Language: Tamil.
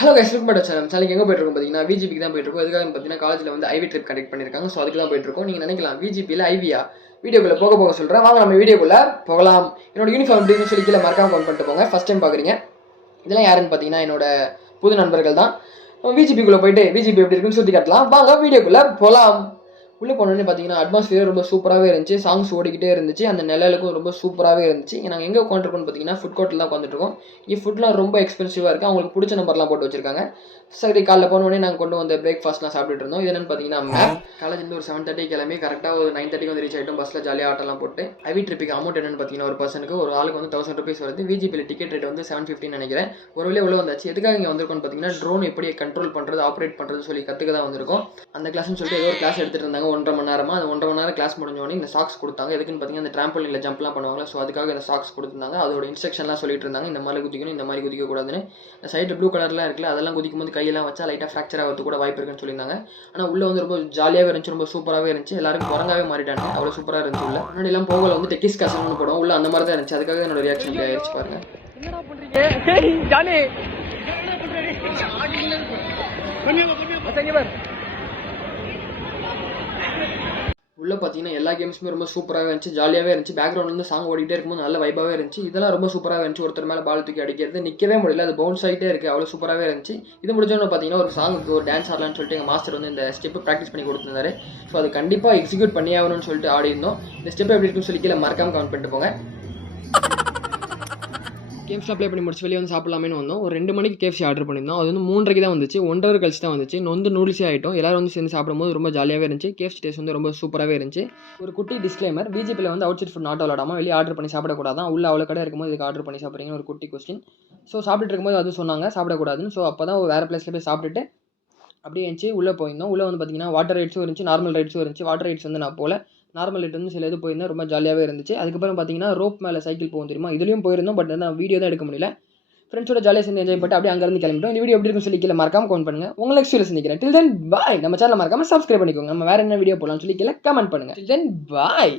Hello guys, welcome back to channel. நாளைக்கு எங்கே போயிட்டு இருக்கோம் பார்த்தீங்கன்னா விஜிபிக்கு தான் போயிட்டு இருக்கோம். எதுக்காக பார்த்தீங்கன்னா காலேஜில் வந்து ஐவி ட்ரிப் கண்டக்ட் பண்ணியிருக்காங்க. ஸோ அதுக்கு தான் போயிட்டு இருக்கோம். நீங்கள் நினைக்கலாம் விஜிபியில் ஐவியா வீடியோக்குள்ளே போக சொல்கிறேன். வாங்க நம்ம வீடியோக்குள்ளே போகலாம். என்னோட யூனிஃபார்ம் எப்படின்னு சொல்லி கீழே மறக்காம கமெண்ட் பண்ணிட்டு போங்க. ஃபஸ்ட் டைம் பார்க்குறீங்க. இதெல்லாம் யாருன்னு பார்த்தீங்கன்னா என்னோட புது நண்பர்கள் தான். விஜிபிக்குள்ளே போயிட்டு விஜிபி எப்படி இருக்குன்னு சுற்றி காட்டலாம். வாங்க வீடியோக்குள்ளே போகலாம். உள்ளே போனோடனே பார்த்தீங்கன்னா அட்மாஸ்ஃபியர் ரொம்ப சூப்பராகவே இருந்துச்சு. சாங்ஸ் ஓடிக்கிட்டே இருந்துச்சு. அந்த நிலைகளுக்கும் ரொம்ப சூப்பராகவே இருந்துச்சு. நாங்கள் எங்கே உட்காந்துருக்கோம்னு பார்த்தீங்கன்னா ஃபுட் கோர்ட்டில் தான் உட்காந்துருக்கோம். இங்கே ஃபுட்லாம் ரொம்ப எக்ஸ்பென்சிவாக இருக்குது. அவங்களுக்கு பிடிச்ச நம்பர்லாம் போட்டு வச்சிருக்காங்க. சரி, காலைல போனோடனே நாங்கள் கொண்டு வந்த பிரேக்ஃபாஸ்ட்லாம் சாப்பிட்டுட்டு இருந்தோம். இது என்னென்னு பார்த்தீங்கன்னா மேப் காலேஜ்லேருந்து ஒரு 7:30 கிளம்பி கரெக்டாக ஒரு 9:30 வந்து ரீச் ஆகிட்டோம். பஸ்ஸில் ஜாலியாக ஆட்டெல்லாம் போட்டு ஐவி ட்ரிப்புக்கு அமௌண்ட் என்னென்னு பார்த்தீங்கன்னா ஒரு பர்சனுக்கு ஒரு ஆளுக்கு வந்து 1000 rupees வருது. விஜிபியில் டிக்கெட் ரேட் வந்து 750 நினைக்கிறேன். ஒரு வழியாக உள்ள வந்தாச்சு. எதுக்காக இங்கே வந்திருக்கோம்னு பார்த்தீங்கன்னா ட்ரோன் எப்படி கண்ட்ரோல் பண்ணுறது, ஆப்ரேட் பண்ணுறது சொல்லி கற்றுக்க தான் வந்திருக்கோம். அந்த கிளாஸ்னு சொல்லிட்டு ஏதோ ஒரு கிளாஸ் எடுத்துகிட்டு இருந்தாங்க 1.5 மணி நேரமாக. 1.5 மணி நேரம் கிளாஸ் முடிஞ்சோடனே இந்த சாக்ஸ் கொடுத்தாங்க. எதுக்குன்னு பார்த்தீங்கன்னா அந்த ட்ராம்போலினில் ஜம்ப்லாம் பண்ணுவாங்க. ஸோ அதுக்காக இந்த சாக்ஸ் கொடுத்துருந்தாங்க. அதோட இன்ஸ்ட்ரக்ஷன்லாம் சொல்லிட்டு இருந்தாங்க. இந்த மாதிரி குதிக்கணும், இந்த மாதிரி குதிக்கக்கூடாதுன்னு. இந்த சைடில் ப்ளூ கலர்லாம் இருக்குல்ல, அதெல்லாம் குதிக்கும் போது கையெல்லாம் வச்சா லைட்டாக ஃப்ராக்சர் ஆகிறது கூட வாய்ப்பு இருக்குன்னு சொல்லியிருந்தாங்க. ஆனால் உள்ளே வந்து ரொம்ப ஜாலியாகவே இருந்துச்சு, ரொம்ப சூப்பராகவே இருந்துச்சு. எல்லாருக்கும் குரங்காவே மாறிட்டாங்க. அவ்வளோ சூப்பராக இருந்துச்சு. உள்ள முன்னாடி எல்லாம் போகல வந்து டெக்கிஸ் காசன் போடுவோம். உள்ள அந்த மாதிரி தான் இருந்துச்சு. அதுக்காக என்னோட ரியாக்ஷன் ஆயிடுச்சு பாருங்க. என்னடா பண்றீங்க? உள்ளே பார்த்தீங்கன்னா எல்லா கேம்ஸுமே ரொம்ப சூப்பராகவே இருந்துச்சு, ஜாலியாகவே இருந்துச்சு. பேக்ரவுண்ட்லேருந்து சாங் ஓடிட்டே இருக்கும்போது நல்ல வைபாகவே இருந்துச்சு. இதெல்லாம் ரொம்ப சூப்பராக இருந்துச்சு. ஒருத்தர் மேலே பால் தூக்கி அடிக்கிறது நிற்கவே முடியல, அது பவுன்ஸ் ஆகிட்டே இருக்குது. அவ்வளோ சூப்பராகவே இருந்துச்சு. இது முடிஞ்சோன்னு பார்த்தீங்கன்னா ஒரு சாங்குக்கு ஒரு டான்ஸ் ஆடலான்னு சொல்லிட்டு எங்கள் மாஸ்டர் வந்து இந்த ஸ்டெப்பு ப்ராக்டிஸ் பண்ணி கொடுத்துருந்தாரு. ஸோ அது கண்டிப்பாக எக்ஸிக்யூட் பண்ணி ஆகணும்னு சொல்லிட்டு ஆடி இருந்தோம். இந்த ஸ்டெப் எப்படி இருக்குன்னு சொல்லி கீழே மறக்காமல் கமெண்ட் பண்ணிட்டு போங்க. கேம்ஸ்லாம் ப்ளே பண்ணி முடிச்சு வெளியே வந்து சாப்பிடலாமேனு வந்தோம். ஒரு 2 மணிக்கு கேஎஃப்சி ஆர்டர் பண்ணியிருந்தோம். அது வந்து 3:30 தான் வந்துச்சு. 1:30 கழிச்சு தான் வந்துச்சு. நொந்து நூடுல்ஸே ஆகிட்டோம். எல்லாரும் வந்து சேர்ந்து சாப்பிடும்போது ரொம்ப ஜாலியாகவே இருந்துச்சு. கேஎஃப்சி டேஸ்ட் வந்து ரொம்ப சூப்பராகவே இருந்துச்சு. ஒரு குட்டி டிஸ்க்ளைமர், பிஜிபியில் வந்து அவுட் சைட் ஃபுட் நாட் அலோடாமா, வெளியே ஆர்டர் பண்ணி சாப்பிடக்கூடாதான். உள்ள அவ்வளோ கடை இருக்கும்போது இதுக்கு ஆர்டர் பண்ணி சாப்பிட்றீங்கன்னு ஒரு குட்டி கொஸ்டின். ஸோ சாப்பிட்டு இருக்கும்போது அது சொன்னாங்க சாப்பிடக்கூடாதுன்னு. ஸோ அப்போ தான் வேறு பிளேஸில் போய் சாப்பிட்டுட்டு அப்படியே இருந்துச்சு. உள்ளே போயிருந்தோம். உள்ளே வந்து பார்த்தீங்கன்னா வாட்டர் ரைட்ஸும் இருந்துச்சு, நார்மல் ரைட்ஸும் இருந்துச்சு. வாட்டர் ரைட்ஸ் வந்து நான் போல, நார்மல் ரைட் வந்து சில இது போயிருந்தேன். ரொம்ப ஜாலியாகவே இருந்துச்சு. அதுக்கப்புறம் பார்த்தீங்கன்னா ரோப் மேலே சைக்கிள் போகும் தெரியுமா, இதுலேயும் போயிருந்தோம். பட் நான் வீடியோ தான் எடுக்க முடியல. ஃப்ரெண்ட்ஸோட ஜாலியாக சேர்ந்து என்ஜாய் பண்ணிட்டு அப்படியே அங்கேருந்து கிளம்பிட்டோம். இந்த வீடியோ எப்படி இருக்குன்னு சொல்லி கீழே மறக்காம கமெண்ட் பண்ணுங்க. உங்களை நெக்ஸ்ட் வீடியோ சந்திக்கிறேன். டில் தென் பாய். நம்ம சேனலை மறக்காம சப்ஸ்கிரைப் பண்ணிக்கோங்க. நம்ம வேறு என்ன வீடியோ போடலாம்னு சொல்லி கீழே கமெண்ட் பண்ணுங்க. டில் தென் பாய்.